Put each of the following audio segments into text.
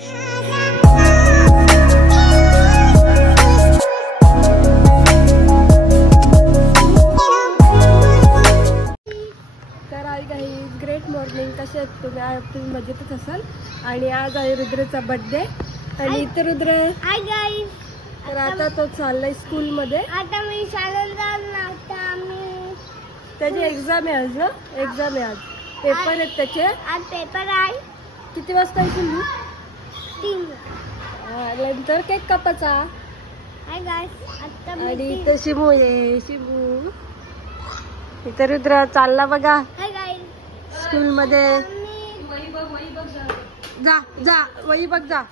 तर आई काही great morning, कसे आहेत तुम्ही मजेतच असाल. आणि आज आहे रुद्रचा बर्थडे आणि इथे रुद्र हाय गाईज. तर आता तो चाललाय स्कूल मध्ये. आता मी शाळेत जाणार. मी त्याची एक्झाम आहे आज ना, एक्झाम आहे आज, पेपर आहेत त्याचे. आज पेपर आहे. किती वाजता येशील तू? 3. नंतर केक कापायचा. Hi guys. आता आणि इथं शिमू आहे, शिमू. इथं रुद्र चालला बघा हाय गाईज. स्कूल मध्ये. जा जा वही बघ जा.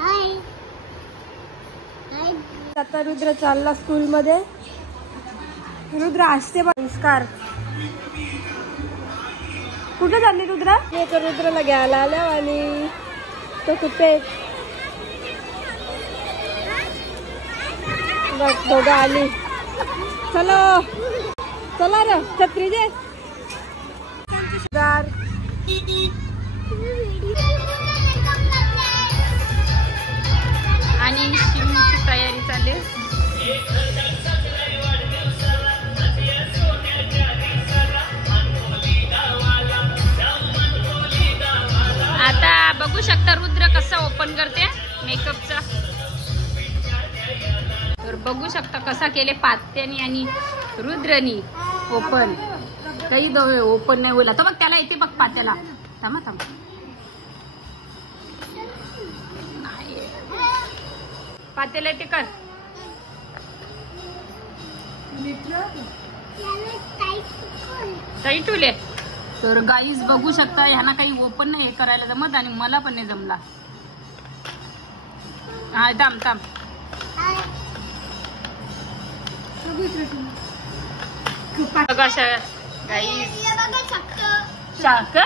हाय. आता रुद्र चालला स्कूल मध्ये. रुद्र असते संस्कार. कुठे चालली रुद्र? रुद्रला घ्यायला आल्या आणि तो कुठे बघ दोघं आली. चलो चला रे, छत्री दे. आणि शिमची तयारी चालली. आता बघू शकता रुद्र कसा ओपन करते मेकअपचा. तर बघू शकता कसा केले पात्यानी आणि रुद्रनी ओपन. काही ओपन नाही होईल. तो बघ त्याला येते बघ पात्याला. थांबा थांबा. पात्याला येते कर. टाईट होले. तर गाईज बघू शकता ह्यांना काही ओपन नाही करायला जमत आणि मला पण नाही जमला. हा थांब थांब. शाक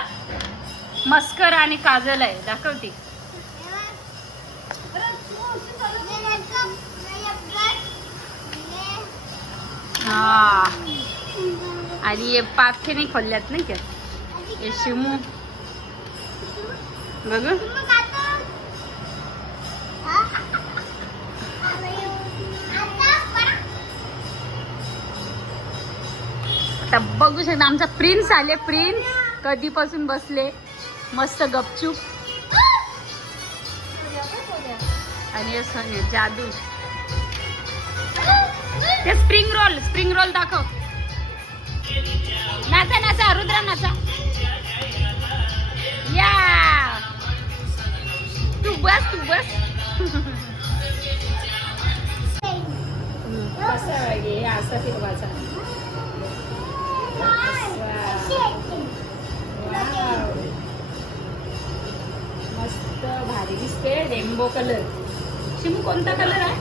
मस्कर आणि काजल आहे दाखवते. हा आणि हे पाखे नाही खोलल्यात नाही का. हे शिमू बघ. आता बघू शकता आमचा प्रिन्स आले. प्रिन्स कधीपासून बसले मस्त गपचूप. आणि जादू. ते स्प्रिंग रोल दाखव. नाचा नाचा रुद्र नाचा. या तू बस तू बस. कसा आहे असा फिरवाचा. मस्त भारी दिसते. Rainbow colour. शिमू कोणता कलर आहे?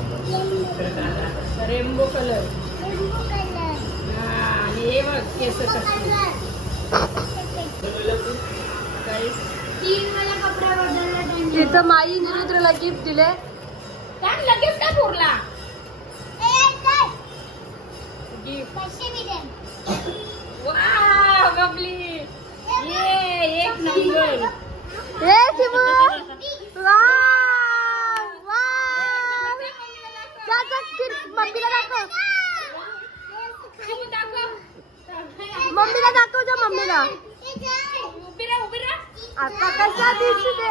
Rainbow colour. आणि हे बघ केस कसले. तिथं माईने रुद्रला गिफ्ट दिले. लगेच का पुरला वाव गबली. ये एक नंबर. मम्मीला दाखव जा. मम्मीला आता कसा दिसते.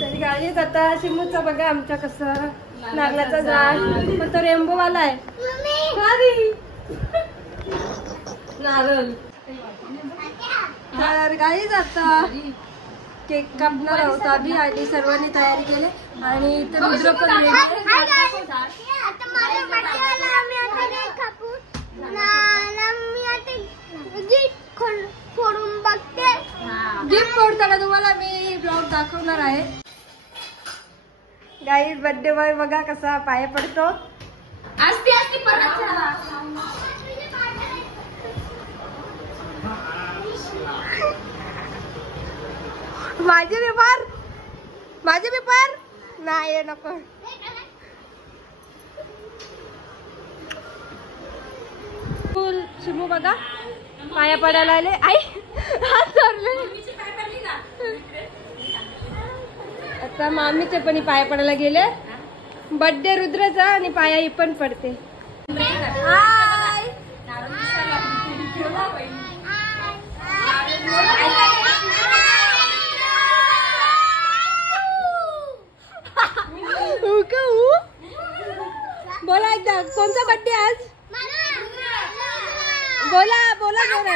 तरी गाडीत आता शिमूचा बघा आमच्या कसं नारळाचा झाड. पण तो रेनबो वाला आहे. नारळ. तर गाईज आता केक कापणार आहोत आम्ही आणि सर्वांनी तयारी केली. आणि इथे रुद्र पण फोडून बघते. गिफ्ट फोडताना तुम्हाला मी ब्लॉग दाखवणार आहे. गाईज बर्थडे बॉय बघा कसा पाया पडतो. असते असते परत. माझे पेपर नाही नको. शिमू बघा पाया पडायला आले. आई हात धरले. आता मामीचे पण पाया पडायला गेले. बर्थडे रुद्रचा आणि पाया ही पण पडते. हाय बोला एकदा कोणता बर्थडे आज? बोला बोला बोला.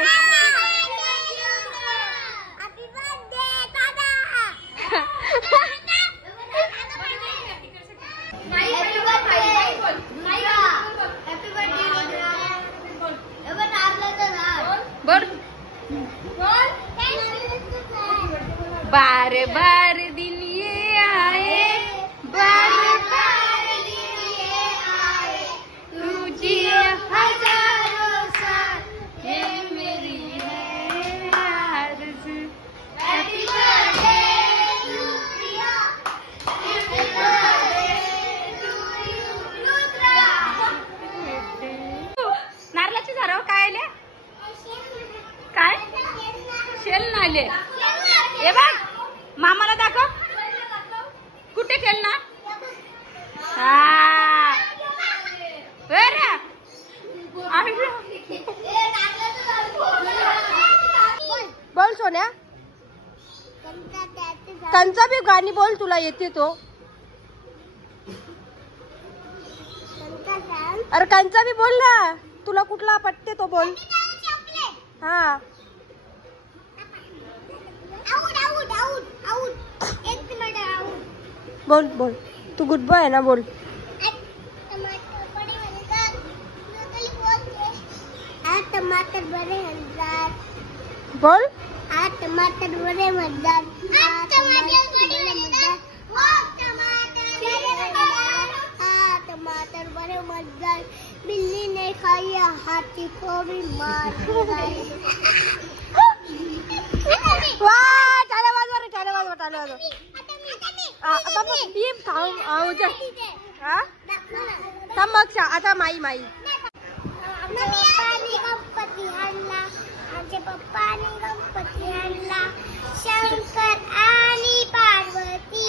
बार बार दिन ये आए, बार बार दिन ये आए, तुझे हजारों साल, ये मेरी है आरज़ू. Happy birthday to Priya, happy birthday to you Rudra. नारळाची झाडावर काय आले? काय शेल ना आले. हे बघ मामाला दाखव. कुठे खेळणार? हा बोल सोन्या. कंचा बी गाणी बोल तुला येते तो. अरे कंचा बी बोल ना तुला कुठला पटते तो बोल. हा बोल बोल तू गुड बॉय आहे ना बोल. टमाटर बरे म्हणतात. बोल टमाटर बरे म्हणतात. टमाटर बरे म्हणतात. बिल्ली ने खाई हाथी को भी मार. वाह टाळ्या वाजवा रे टाळ्या वाजवा टाळ्या वाजवा. आता माई माई आमच्या पप्पानी गणपती आणला. शंकर आणि पार्वती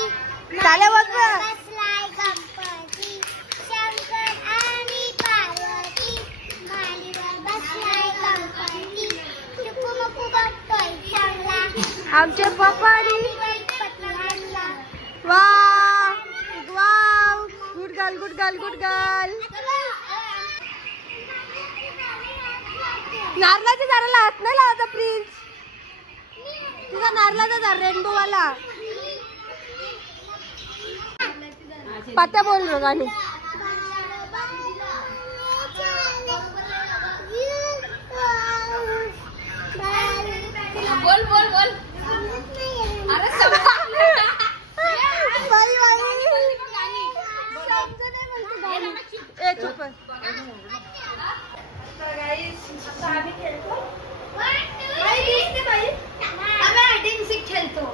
टाळ्या वाजवा. बसलाय गणपती. शंकर आणि पार्वती मांडीवर बसलाय गणपती. चुकूमुकू बघतोय चांगला. आमचे पप्पानी गणपती आणला. Wow wow good girl good girl good girl. नारळाच्या झाडाला हात नाही लावायचा प्रिन्स. तुझा नारळाचा झाड रेनबो वाला. पात्या बोल रो गाणी. बोल बोल बोल. बाई बाई ए चुप. खेळतो.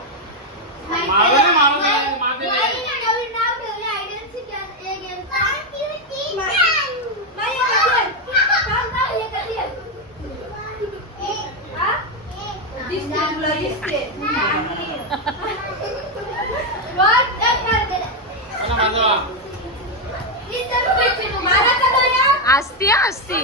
असते असते.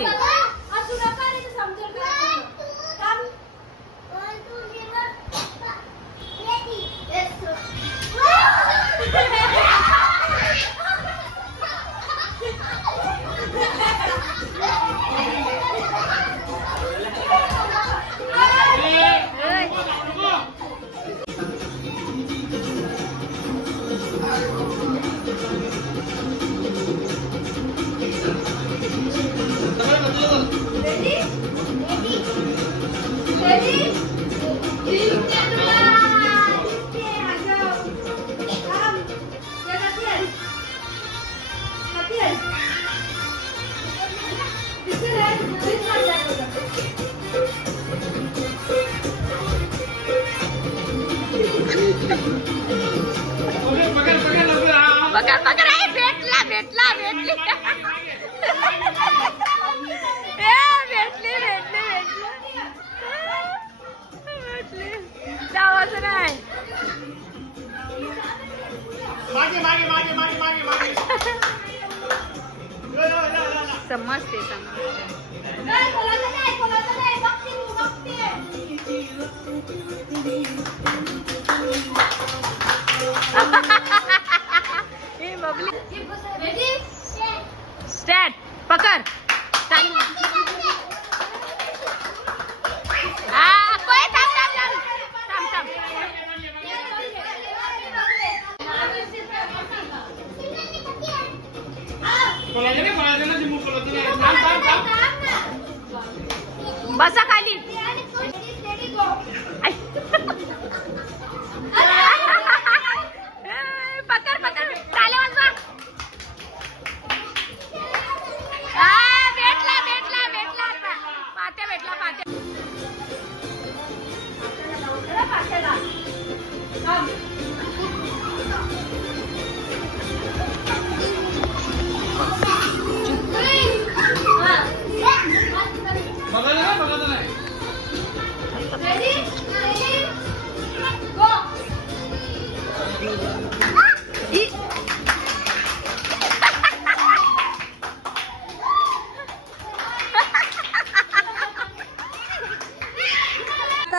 बघा बघा रे भेटला भेटला भेटली. समजते स्टॅट पकड बसा खाली पकड पकड चाले वाजवा भेटला भेटला भेटला पात्या भेटला पात्या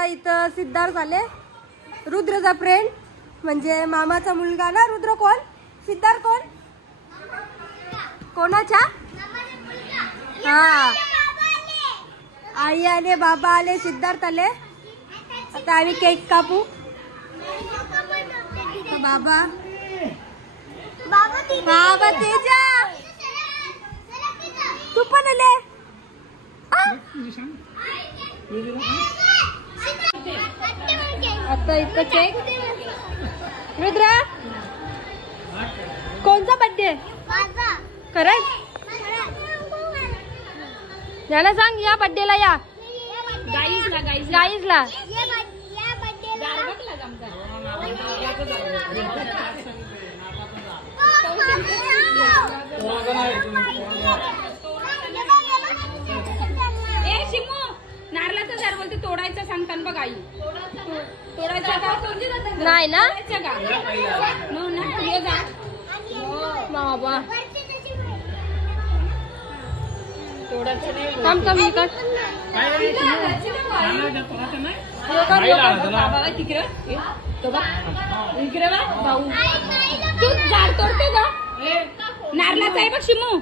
इथं सिद्धार्थ आले, रुद्रचा फ्रेंड म्हणजे मामाचा मुलगा ना. रुद्र कोण? सिद्धार्थ कोण? कोणाच्या? हा, आई आले, बाबा आले, सिद्धार्थ आले. आता आम्ही केक कापू. बाबा बाबा तेजा तू पण आले. आता इथं केक. रुद्रा कोणचा बर्थडे? खरंच? याला सांग या बर्थडेला या. गाईजला नारळाचं झाड बोलते तोडायचं सांगताना बघ आई. तोडायचं का? नाही ना बाबा तोडायचं नाही. थांब थांब इकडं. इकडे भाऊ तू झाड तोडते का? नारळाचं आहे बघ शिमू.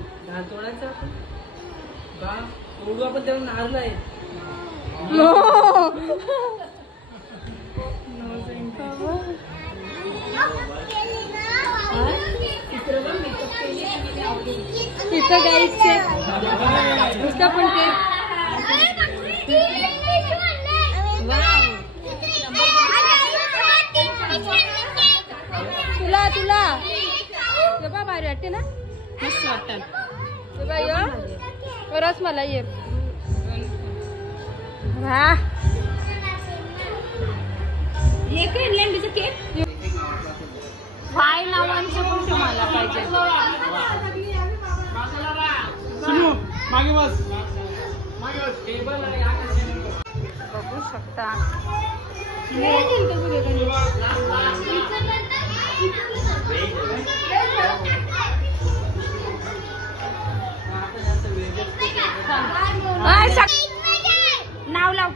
आपण तेव्हा नारळ आहे. इथं गाईचे नुसतं पण ते तुला तुला बा भारी वाटते ना. मस्त वाटतं. रसमलाई ये. हा एक इंग्लंडचं केक फाय नावांचं पण तुम्हाला पाहिजे. बघू शकता नाव लाव.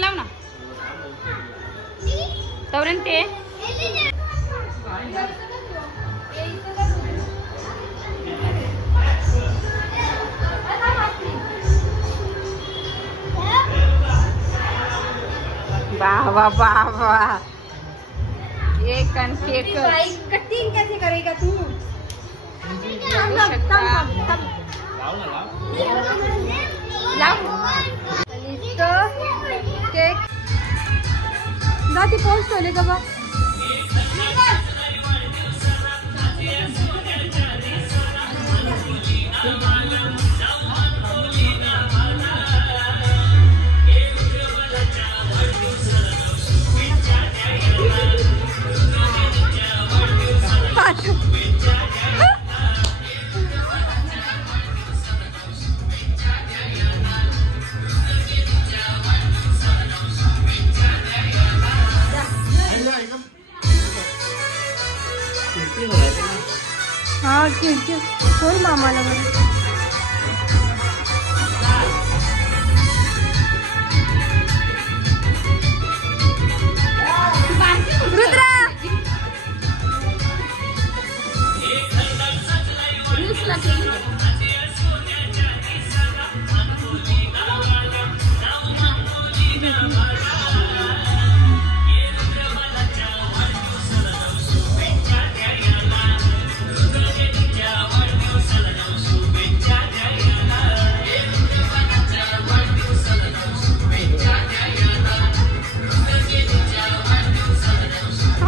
लाव ना तवरण ते बाबा बाबा एक केक कटिंग कैसे करेगा तू? केक जाती पोस्ट होले का बा. हा खेळ कोण मामाला बरं. रुद्रा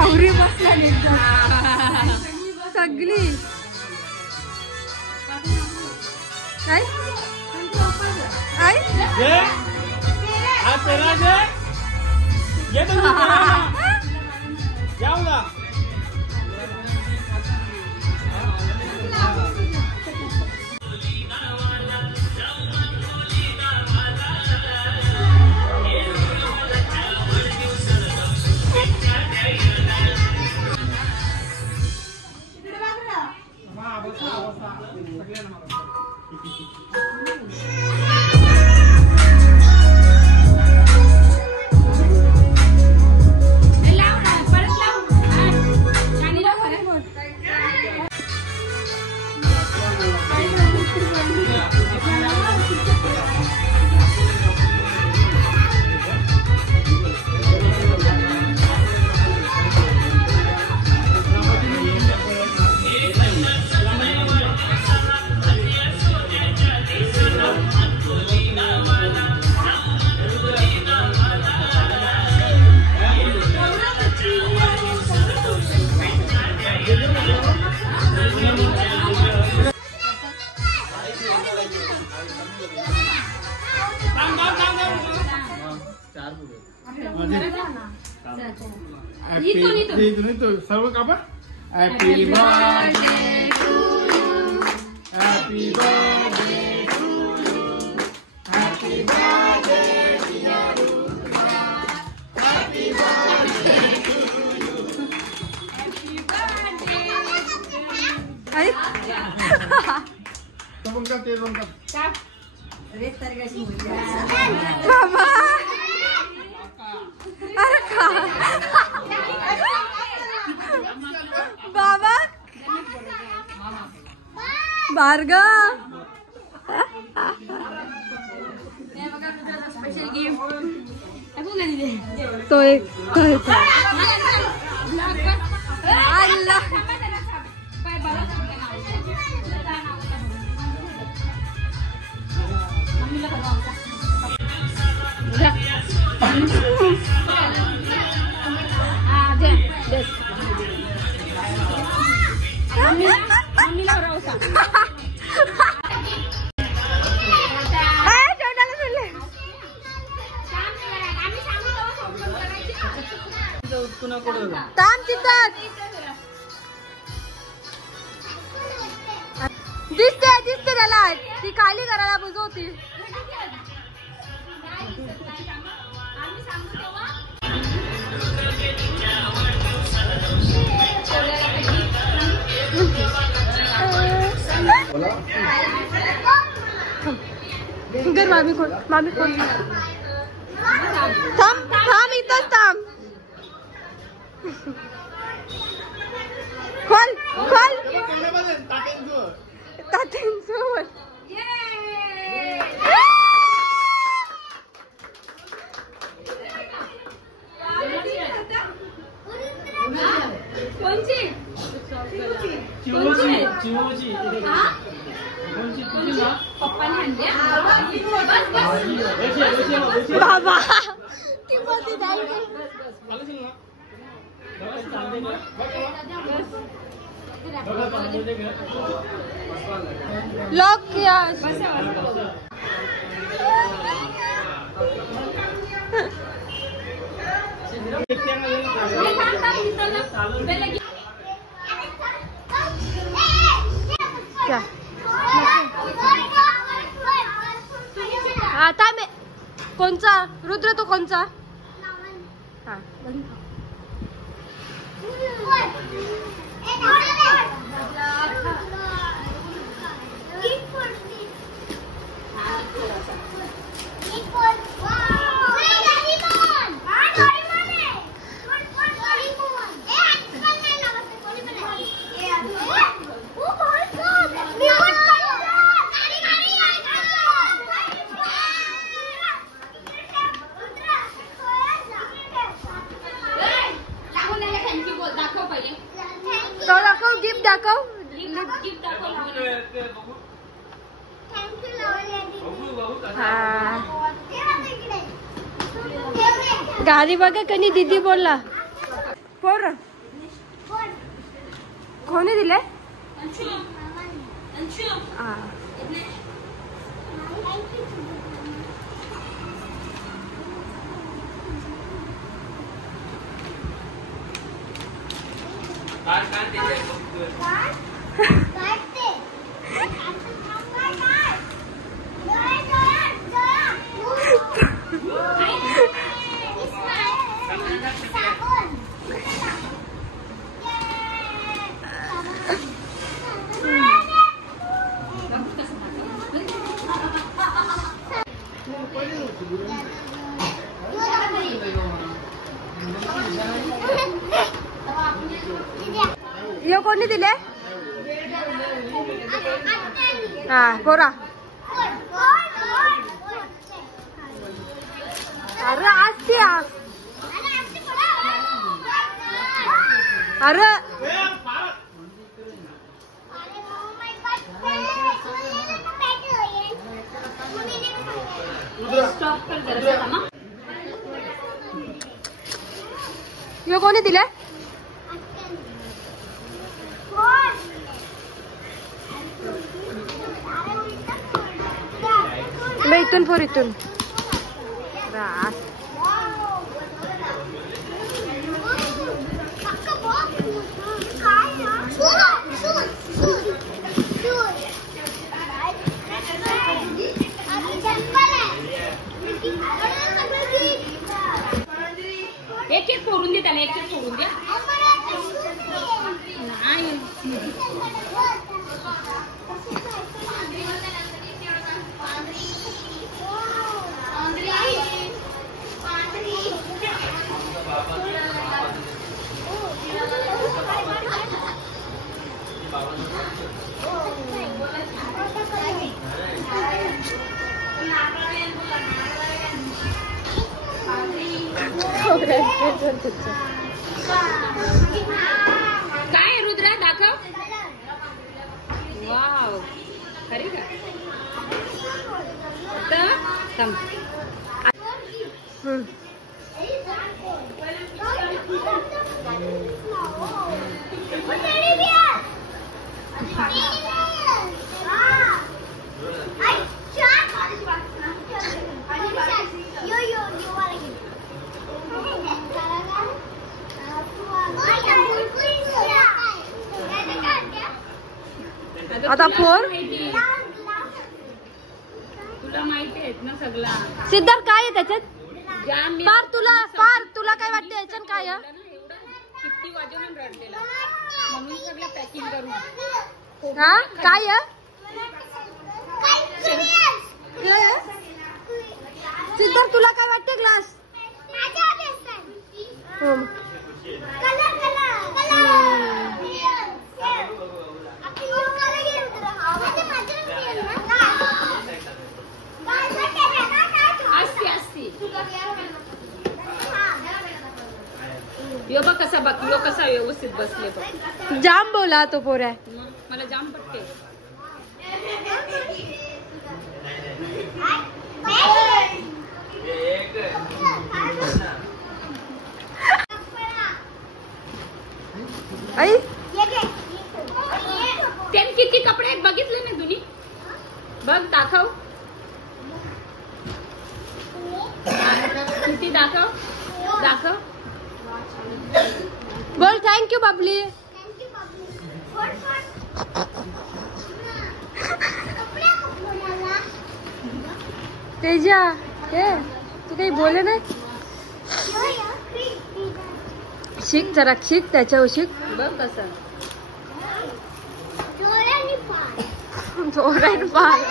आवरी बसला सगळी काय सर्व कापा. Happy birthday to you, happy birthday to you, happy birthday dear Rudra, happy birthday to you, happy birthday. तो पण का ते पण का मामा अरे का बाबा भार्गव तो एक दिसते दिसते त्याला ती खाली करायला बुजवती. घर मामी कोण थांब थांब इथंच थांब. खोल खोल तात्यांसोबत कोणची बाबा लॉक किया. क्या आता मी कोणचा रुद्र तो कोणचा हा तो दाखव, गिफ्ट दाखव. हा. गाडी बघा कनी दीदी बोलला. पोर कोणी दिले? हा. यो कोणी दिले? हा पोरा. अरे असते अरे यो कोणी दिले? मैं इथून फोर इथून एक एक फोडून दे त्याला, एक एक फोडून द्या. नाही काय रुद्रा दाखव. वाव खरी का? थांब. आता फोर. तुला माहिती आहेत ना सगळा. सिद्धार्थ काय आहे त्याच्यात? जाम तुला काय वाटतं याच्यात काय आहे? किती वाजवून रडलेला म्हणून सगळं पॅकिंग करून. हा काय आहे? सिद्धार्थ तुला काय वाटते ग्लास? यो बघ कसा बघ, कसा व्यवस्थित बसले बघ. जाम बोला तो पोऱ्या. मला जाम पटते. आई त्याने किती कपडे आहेत बघितले ना तुम्ही? बघ दाखव किती. दाखव दाखव. बोल थँक्यू बबली. तेजा हे तू काही बोले नाही. शिक जरा शिक त्याच्यावर शिक. बघ कसं जोराने पाय.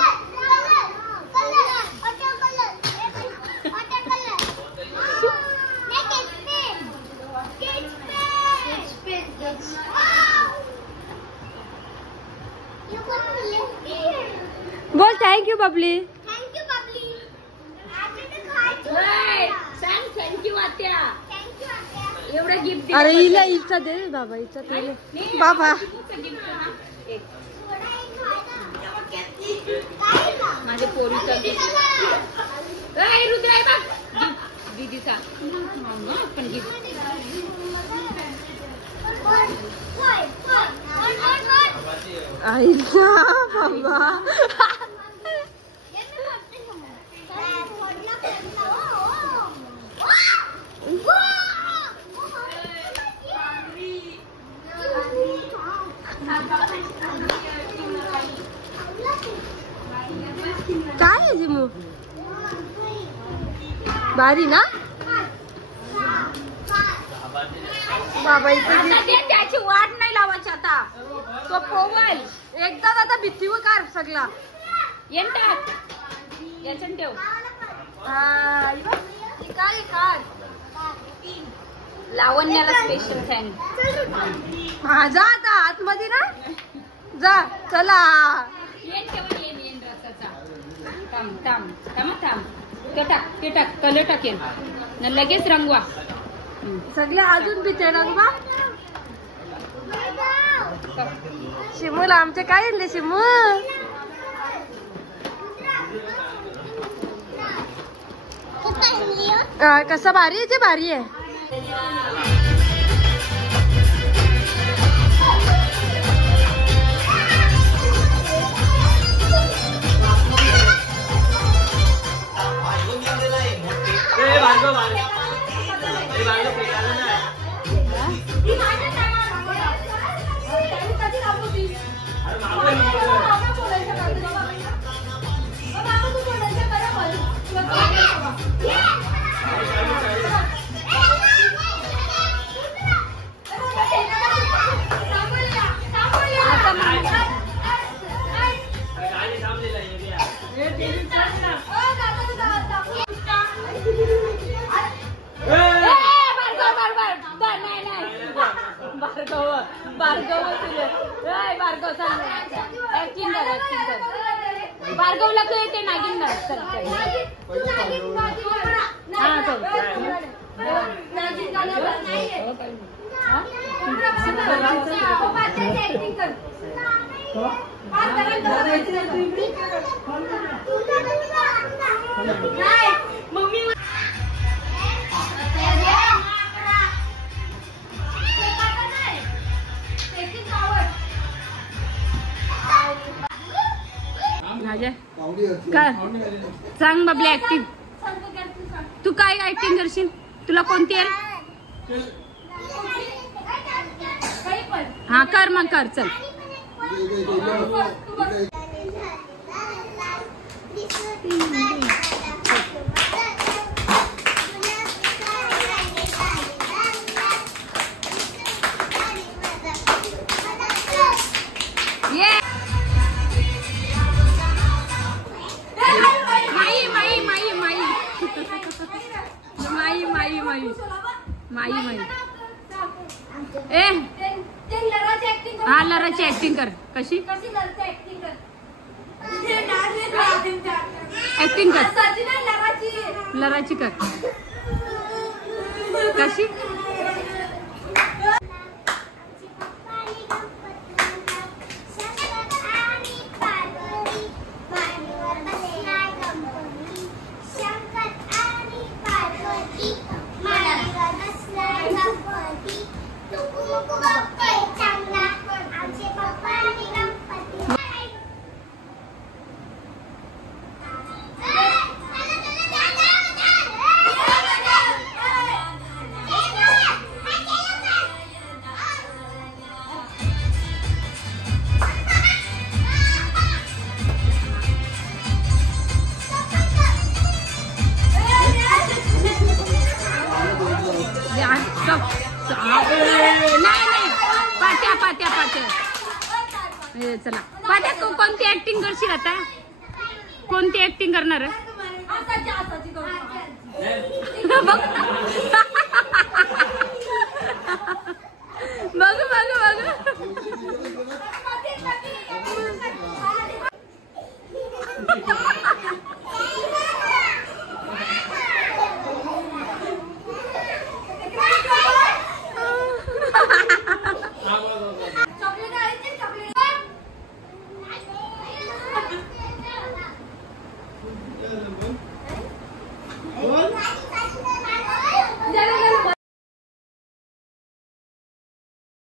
बबली. थँक्यू बबली. सांग थँक्यू आत्या. एवढं गिफ्ट अरे हिला इच्छा दे बाबा, इच्छा दे बाबा. माझ्या पोरीचा रुद्र आहे बघ दीदीचा पण गिफ्ट. आईला बाबा. काय आहे जिमू? भारी ना बाबा. इथे त्याची वाट नाही लावायची आता. तो पोवल एकदाच आता भीतीवर कार सगळा. येन टाक याच्यान ठेव. काय खात लावण्याला स्पेशल थँक. माझा आता आतमध्ये ना जा. चला येन ठेवा. येन रसाचा. थांब थांब थांब थांब. ते टाक कलर टाकेन न लगेच रंगवा. सगळ्या अजून भीते ना बा. शिमूला आमचे काय आणले शिमू? कसं भारी आहे? भारी आहे. भार्गवला तू येते नागिन ना. काय सांग बाबली ऍक्टिंग. तू काय ऍक्टिंग करशील? तुला कोणती आहे? हा कर मग कर. चल माई ए हा लराची ऍक्टिंग कर. कशी ऍक्टिंग कर? लराची कर. कशी? चला पाट्या, तू कोणती ऍक्टिंग करशील आता? कोणती ऍक्टिंग करणार? बघ